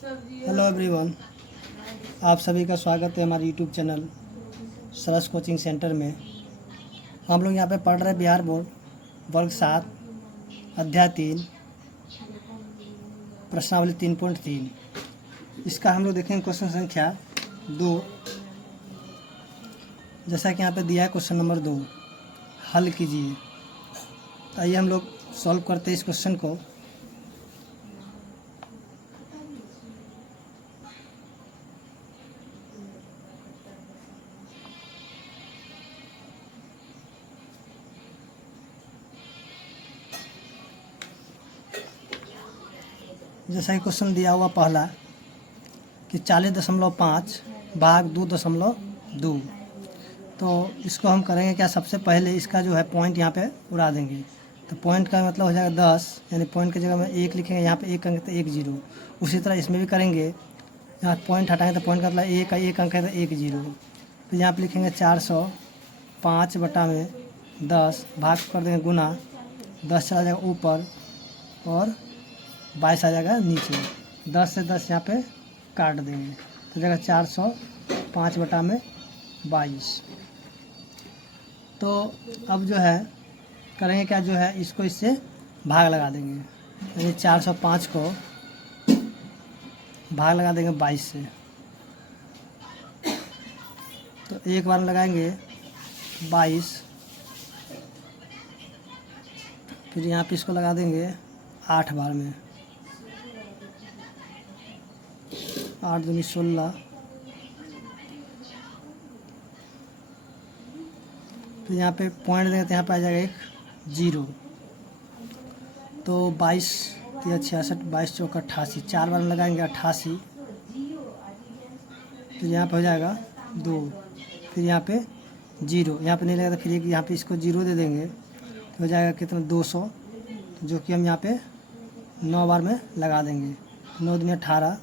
Hello everyone, आप सभी का स्वागत है हमारे यूट्यूब चैनल सरस कोचिंग सेंटर में। हम लोग यहाँ पे पढ़ रहे हैं बिहार बोर्ड वर्ग 7 अध्याय 3 प्रश्नावली 3.3। इसका हम लोग देखेंगे क्वेश्चन संख्या 2। जैसा कि यहाँ पे दिया है क्वेश्चन नंबर 2, हल कीजिए। तो आइए हम लोग सॉल्व करते हैं इस क्वेश्चन को। जैसा कि क्वेश्चन दिया हुआ पहला कि 40.5 भाग 2.2, तो इसको हम करेंगे क्या, सबसे पहले इसका जो है पॉइंट यहाँ पे उड़ा देंगे। तो पॉइंट का मतलब हो जाएगा 10, यानी पॉइंट की जगह में 1 लिखेंगे, यहाँ पे 1 अंक तो 1 0। उसी तरह इसमें भी करेंगे, यहाँ पॉइंट हटाएंगे तो पॉइंट का मतलब 1 अंक है तो 1 0। फिर यहाँ पे लिखेंगे 405/10 भाग कर देंगे गुना, 10 चला जाएगा ऊपर और 22 आ जाएगा नीचे। 10 से 10 यहाँ पे काट देंगे तो जाएगा 405/22। तो अब जो है करेंगे क्या, जो है इसको इससे भाग लगा देंगे, यानी 405 को भाग लगा देंगे 22 से। तो एक बार में लगाएंगे 22, फिर यहाँ पे इसको लगा देंगे 8 बार में, 8 दूनी 16, फिर यहाँ पे पॉइंट देंगे तो यहाँ पे आ जाएगा 1 0। तो 22 या 66, 22 चौक 88, 4 बार में लगाएंगे 88, फिर यहाँ पे हो जाएगा 2, फिर यहाँ पे 0, यहाँ पे नहीं लगेगा तो फिर एक यहाँ पे इसको 0 दे देंगे तो हो जाएगा कितना 200, जो कि हम यहाँ पे 9 बार में लगा देंगे। 9 दूनी 18,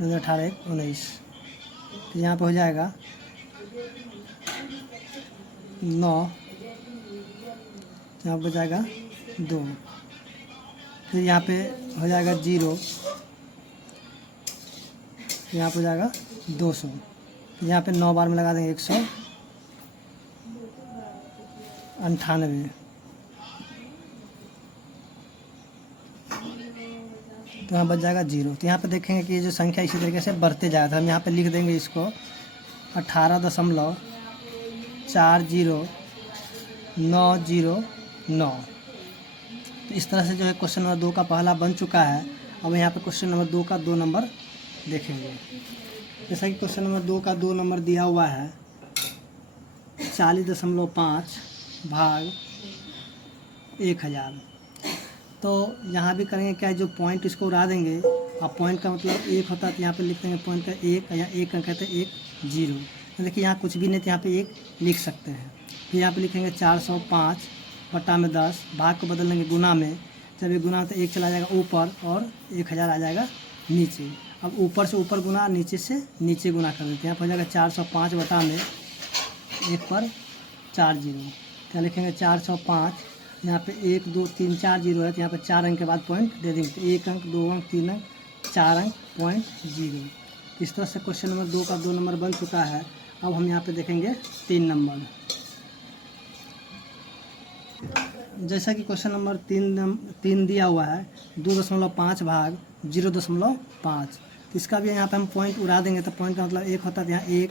9 18 1 19, फिर यहाँ पे हो जाएगा 9, यहाँ पे हो जाएगा 2, फिर यहाँ पे हो जाएगा 0, फिर यहाँ पे हो जाएगा 200, फिर यहाँ पे 9 बार में लगा देंगे 198, तो यहाँ बच जाएगा 0। तो यहाँ पे देखेंगे कि ये जो संख्या इसी तरीके से बढ़ते जाएगा। तो हम यहाँ पे लिख देंगे इसको 18.90909। तो इस तरह से जो है क्वेश्चन नंबर 2 का पहला बन चुका है। अब यहाँ पे क्वेश्चन नंबर 2 का 2 नंबर देखेंगे। जैसा कि क्वेश्चन नंबर 2 का 2 नंबर दिया हुआ है 40.5 भाग 1000। तो यहाँ भी करेंगे क्या, जो पॉइंट इसको उड़ा देंगे। अब पॉइंट का मतलब 1 होता है तो यहाँ पे लिख देंगे पॉइंट का 1, या 1 अंक है तो 1 0। तो देखिए यहाँ कुछ भी नहीं तो यहाँ पे 1 लिख सकते हैं। फिर यहाँ पे लिखेंगे 405/10, भाग को बदल देंगे गुना में। जब ये गुना तो 1 चला जाएगा ऊपर और 1000 आ जाएगा नीचे। अब ऊपर से ऊपर गुना, नीचे से नीचे गुना कर देते हैं। यहाँ पर हो जाएगा 405/1 पर 4 0। क्या लिखेंगे 405, यहाँ पे 1 2 3 4 0 है तो यहाँ पे 4 अंक के बाद पॉइंट दे देंगे। तो 1 अंक 2 अंक 3 अंक 4 अंक पॉइंट 0। इस तरह से क्वेश्चन नंबर 2 का 2 नंबर बन चुका है। अब हम यहाँ पे देखेंगे 3 नंबर। जैसा कि क्वेश्चन नंबर 3 दिया हुआ है 2.5 भाग 0.5। तो इसका भी यहाँ पे हम पॉइंट उड़ा देंगे। तो पॉइंट का मतलब 1 होता है तो यहाँ 1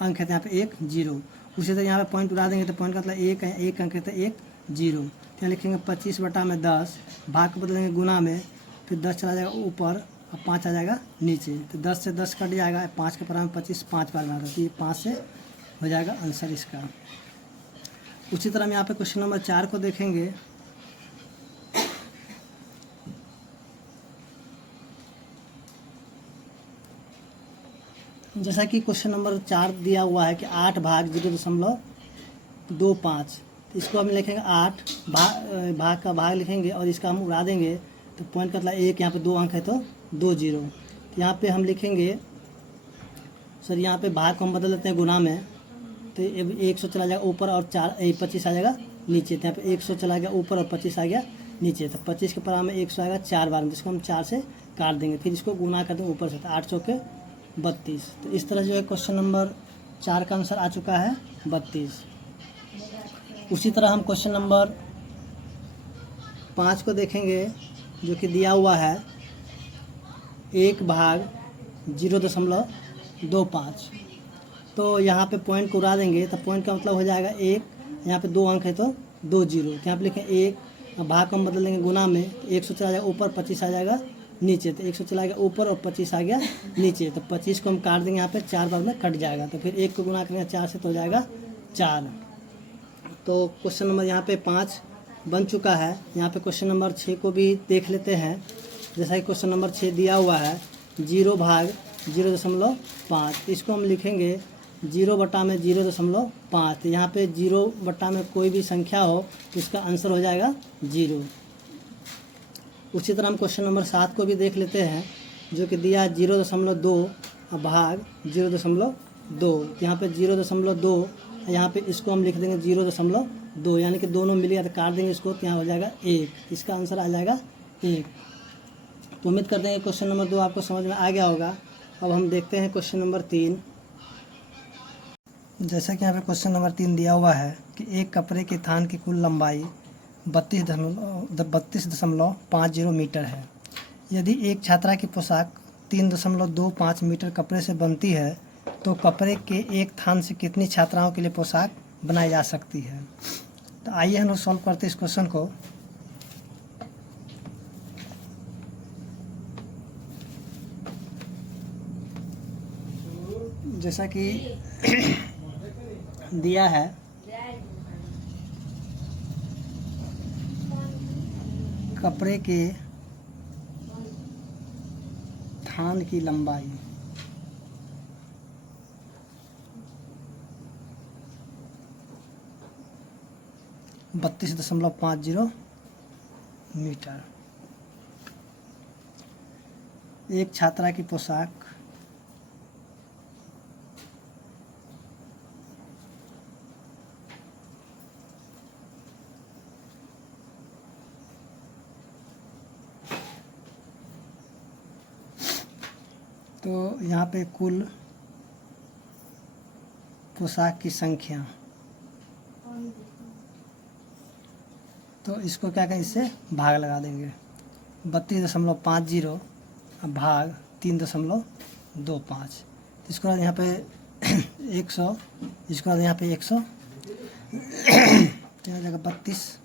अंक है तो यहाँ पे 1 0। उसी तरह यहाँ पे पॉइंट उड़ा देंगे तो पॉइंट का मतलब 1 अंक है तो 1 0। यहाँ लिखेंगे 25/10, भाग को बदलेंगे गुना में। फिर 10 चला जाएगा ऊपर और 5 आ जाएगा नीचे। तो 10 से 10 कट जाएगा, 5 के बराबर 25, 5 बार मारा तो ये 5 से हो जाएगा आंसर इसका। उसी तरह हम यहाँ पे क्वेश्चन नंबर 4 को देखेंगे। जैसा कि क्वेश्चन नंबर 4 दिया हुआ है कि 8 भाग 0.25। इसको हम लिखेंगे 8 भाग का भाग लिखेंगे और इसका हम उड़ा देंगे। तो पॉइंट का मतलब 1, यहाँ पे 2 अंक है तो 2 0। तो यहाँ पे हम लिखेंगे, सर यहाँ पे भाग को हम बदल देते हैं गुना में। तो 100 चला जाएगा ऊपर और 25 आ जाएगा नीचे। तो यहाँ पे 100 चला गया ऊपर और 25 आ गया नीचे। तो 25 के बराबर में 100 आएगा 4 बार में, जिसको हम 4 से काट देंगे, फिर इसको गुना कर देंगे ऊपर से, तो 8 चौके 32। तो इस तरह जो है क्वेश्चन नंबर 4 का आंसर आ चुका है 32। उसी तरह हम क्वेश्चन नंबर 5 को देखेंगे, जो कि दिया हुआ है 1/0.25। तो यहाँ पे पॉइंट को उड़ा देंगे, तो पॉइंट का मतलब हो जाएगा 1, यहाँ पे 2 अंक है तो 2 जीरो, तो यहाँ पे लिखें 1, भाग को हम बदल देंगे गुना में, 100 चला जाएगा ऊपर, 25 आ जाएगा नीचे, तो 100 चला गया ऊपर और 25 आ गया नीचे, तो 25 को हम काट देंगे, यहाँ पे 4 बार में कट जाएगा, तो फिर 1 को गुना करेंगे 4 से तो हो जाएगा 4। तो क्वेश्चन नंबर यहाँ पे 5 बन चुका है। यहाँ पे क्वेश्चन नंबर 6 को भी देख लेते हैं। जैसा कि क्वेश्चन नंबर 6 दिया हुआ है 0/0.5, इसको हम लिखेंगे 0/0.5। तो यहाँ पे 0 में कोई भी संख्या हो तो इसका आंसर हो जाएगा 0। उसी तरह हम क्वेश्चन नंबर 7 को भी देख लेते हैं, जो कि दिया 0.2 भाग 0.2। यहाँ पे 0.2, यहाँ पे इसको हम लिख देंगे 0.2, यानी कि दोनों मिल गया तो काट देंगे इसको, तो यहाँ हो जाएगा 1, इसका आंसर आ जाएगा 1। तो उम्मीद करते हैं क्वेश्चन नंबर 2 आपको समझ में आ गया होगा। अब हम देखते हैं क्वेश्चन नंबर 3। जैसा कि यहाँ पे क्वेश्चन नंबर 3 दिया हुआ है कि एक कपड़े के थान की कुल लंबाई 32.50 मीटर है। यदि एक छात्रा की पोशाक 3.25 मीटर कपड़े से बनती है, तो कपड़े के एक थान से कितनी छात्राओं के लिए पोशाक बनाई जा सकती है। तो आइए हम लोग सॉल्व करते हैं इस क्वेश्चन को। जैसा कि दिया है कपड़े के थान की लंबाई 32.50 मीटर। एक छात्रा की पोशाक तो यहाँ पे कुल पोशाक की संख्या, तो इसको क्या करें, इससे भाग लगा देंगे। 32.50 भाग 3.25। इसके बाद यहाँ पे 100, इसके बाद यहाँ पे 100, तो यहाँ जाएगा 32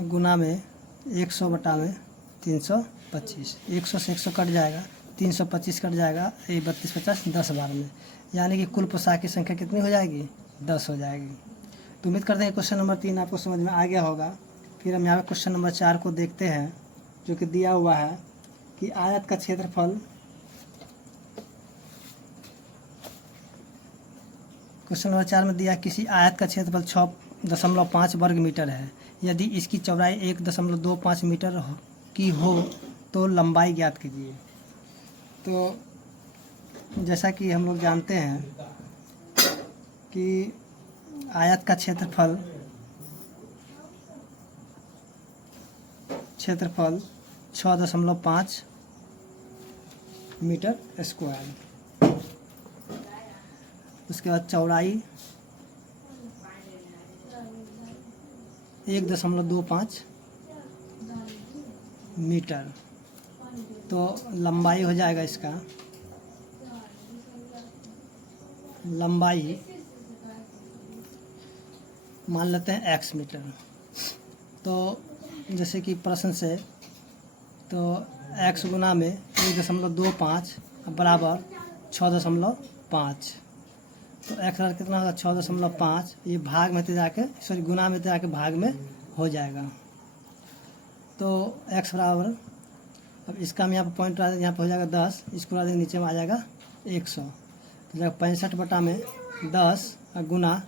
गुना में 100/325। 100 से 100 कट जाएगा, 325 कट जाएगा, ये 32 50 10 बार में, यानी कि कुल पोशाक की संख्या कितनी हो जाएगी, 10 हो जाएगी। तो उम्मीद करते हैं क्वेश्चन नंबर 3 आपको समझ में आ गया होगा। फिर हम यहाँ पे क्वेश्चन नंबर 4 को देखते हैं, जो कि दिया हुआ है कि आयत का क्षेत्रफल, क्वेश्चन नंबर 4 में दिया किसी आयत का क्षेत्रफल 6.5 वर्ग मीटर है। यदि इसकी चौड़ाई 1.25 मीटर की हो तो लंबाई ज्ञात कीजिए। तो जैसा कि हम लोग जानते हैं कि आयत का क्षेत्रफल 6.5 मीटर स्क्वायर। उसके बाद चौड़ाई 1.25 मीटर, तो लंबाई हो जाएगा इसका, लंबाई मान लेते हैं x मीटर। तो जैसे कि प्रश्न से, तो x गुना में 1.25 बराबर 6.5, तो x बराबर कितना होगा 6.5, ये भाग में जाके, सॉरी गुना में जाके भाग में हो जाएगा। तो x बराबर, अब इसका हम यहाँ पर पॉइंट यहाँ पर हो जाएगा 10, इसको ला देंगे नीचे में आ जाएगा 100, तो जाएगा 65/10 गुना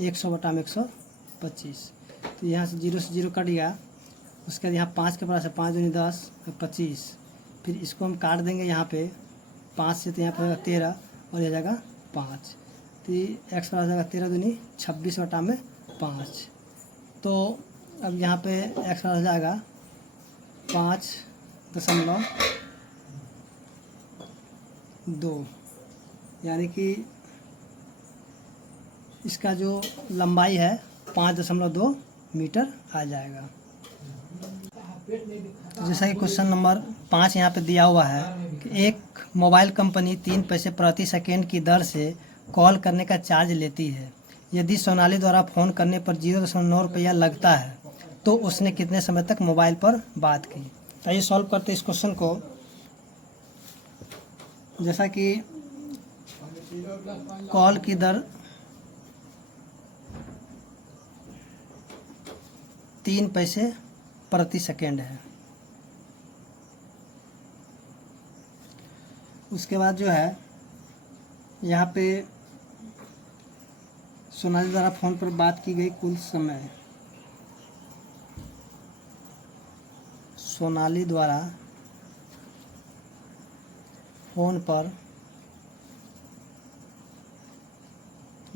100/125। तो यहाँ से 0 से 0 कट गया। उसके बाद यहाँ 5 के पास है, 5 दूनी 10 25, फिर इसको हम काट देंगे यहाँ पे 5 से, तो यहाँ पर 13 और यह जाएगा 5, तो x बराबर जाएगा 13 दूनी 26/5। तो अब यहाँ पे x हो जाएगा 5.2, यानी कि इसका जो लंबाई है 5.2 मीटर आ जाएगा। तो जैसा कि क्वेश्चन नंबर 5 यहाँ पे दिया हुआ है कि एक मोबाइल कंपनी 3 पैसे प्रति सेकेंड की दर से कॉल करने का चार्ज लेती है। यदि सोनाली द्वारा फ़ोन करने पर 0.9 रुपया लगता है तो उसने कितने समय तक मोबाइल पर बात की। तो ये सॉल्व करते इस क्वेश्चन को। जैसा कि कॉल की दर 3 पैसे प्रति सेकेंड है, उसके बाद जो है यहाँ पे सोनाली द्वारा फ़ोन पर बात की गई कुल समय, सोनाली द्वारा फ़ोन पर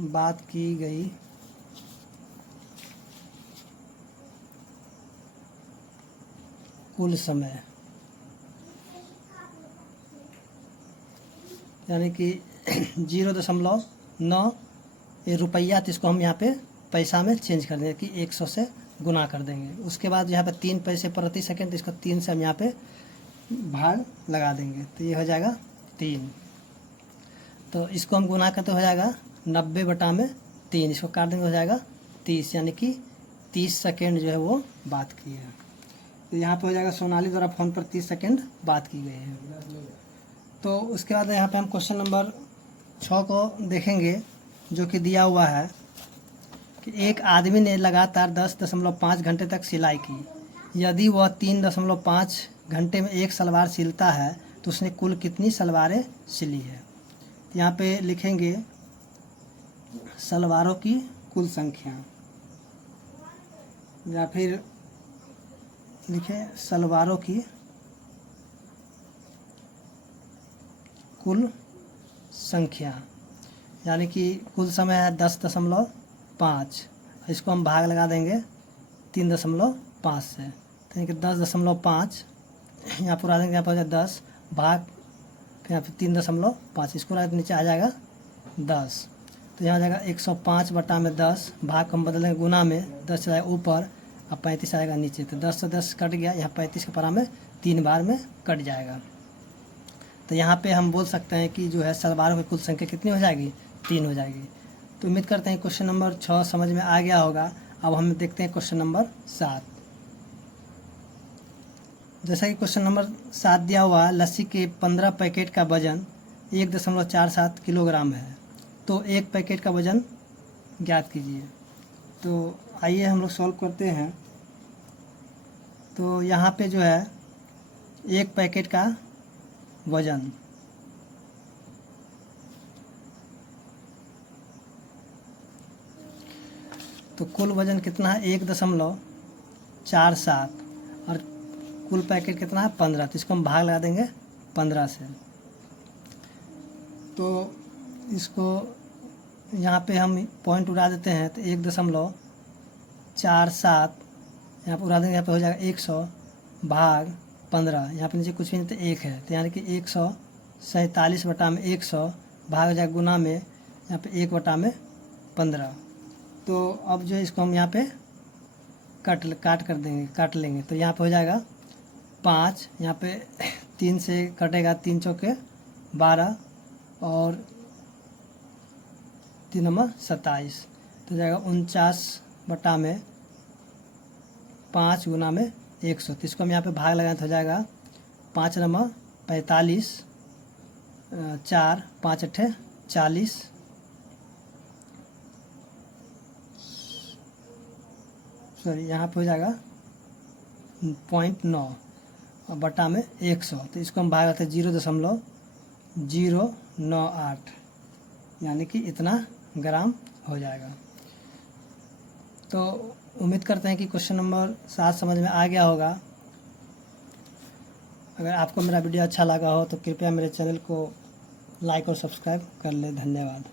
बात की गई कुल समय, यानी कि 0.9 ये रुपया, तो इसको हम यहाँ पे पैसा में चेंज कर देंगे कि 100 से गुना कर देंगे। उसके बाद यहाँ पे 3 पैसे प्रति सेकंड, इसको 3 से हम यहाँ पे भाग लगा देंगे, तो ये हो जाएगा 3। तो इसको हम गुना करते हो जाएगा 90/3, इसको काट देंगे हो जाएगा 30, यानी कि 30 सेकेंड जो है वो बात की है। तो यहाँ पे हो जाएगा सोनाली द्वारा फ़ोन पर 30 सेकेंड बात की गई है। तो उसके बाद यहाँ पे हम क्वेश्चन नंबर 6 को देखेंगे, जो कि दिया हुआ है कि एक आदमी ने लगातार 10.5 घंटे तक सिलाई की। यदि वह 3.5 घंटे में एक सलवार सिलता है तो उसने कुल कितनी सलवारें सिली है। तो यहाँ पे लिखेंगे सलवारों की कुल संख्या, या फिर लिखें सलवारों की कुल संख्या, यानी कि कुल समय है 10.5, इसको हम भाग लगा देंगे 3.5 से, यानी कि 10.5 यहाँ पूरा देंगे, यहाँ पर हो जाए 10 भाग फिर यहाँ पर 3.5, इसको नीचे आ जाएगा 10। तो यहाँ आ जाएगा 105/10, भाग हम बदलेंगे गुना में, 10 जाएगा ऊपर और 35 आएगा नीचे। तो 10 से 10 कट गया, यहाँ 35 के परा में 3 बार में कट जाएगा। तो यहाँ पे हम बोल सकते हैं कि जो है सलवारों की कुल संख्या कितनी हो जाएगी, 3 हो जाएगी। तो उम्मीद करते हैं क्वेश्चन नंबर 6 समझ में आ गया होगा। अब हम देखते हैं क्वेश्चन नंबर 7। जैसा कि क्वेश्चन नंबर 7 दिया हुआ, लस्सी के 15 पैकेट का वजन 1.47 किलोग्राम है, तो एक पैकेट का वजन ज्ञात कीजिए। तो आइए हम लोग सॉल्व करते हैं। तो यहाँ पे जो है एक पैकेट का वजन, तो कुल वजन कितना है 1.47 और कुल पैकेट कितना है 15, तो इसको हम भाग लगा देंगे 15 से। तो इसको यहाँ पे हम पॉइंट उड़ा देते हैं, तो 1.47 यहाँ पर उड़ा देंगे, यहाँ पे हो जाएगा 100 भाग 15, यहाँ पे नीचे कुछ भी नहीं तो 1 है, तो यानी कि 147/100 भाग हो जाएगा गुना में, यहाँ पे 1/15। तो अब जो इसको हम यहाँ पे काट लेंगे, तो यहाँ पे हो जाएगा 5, यहाँ पे 3 से कटेगा, 3 चौके 12 और 3 नंबर 27, तो जाएगा 49/5 गुना में 100। तो इसको हम यहाँ पे भाग लगाए तो हो जाएगा 5 नंबर 45, 4 5 8 40, सॉरी यहाँ पे हो जाएगा 0.9 और बटा में 100। तो इसको हम भाग करते 0.098, यानी कि इतना ग्राम हो जाएगा। तो उम्मीद करते हैं कि क्वेश्चन नंबर 7 समझ में आ गया होगा। अगर आपको मेरा वीडियो अच्छा लगा हो तो कृपया मेरे चैनल को लाइक और सब्सक्राइब कर ले। धन्यवाद।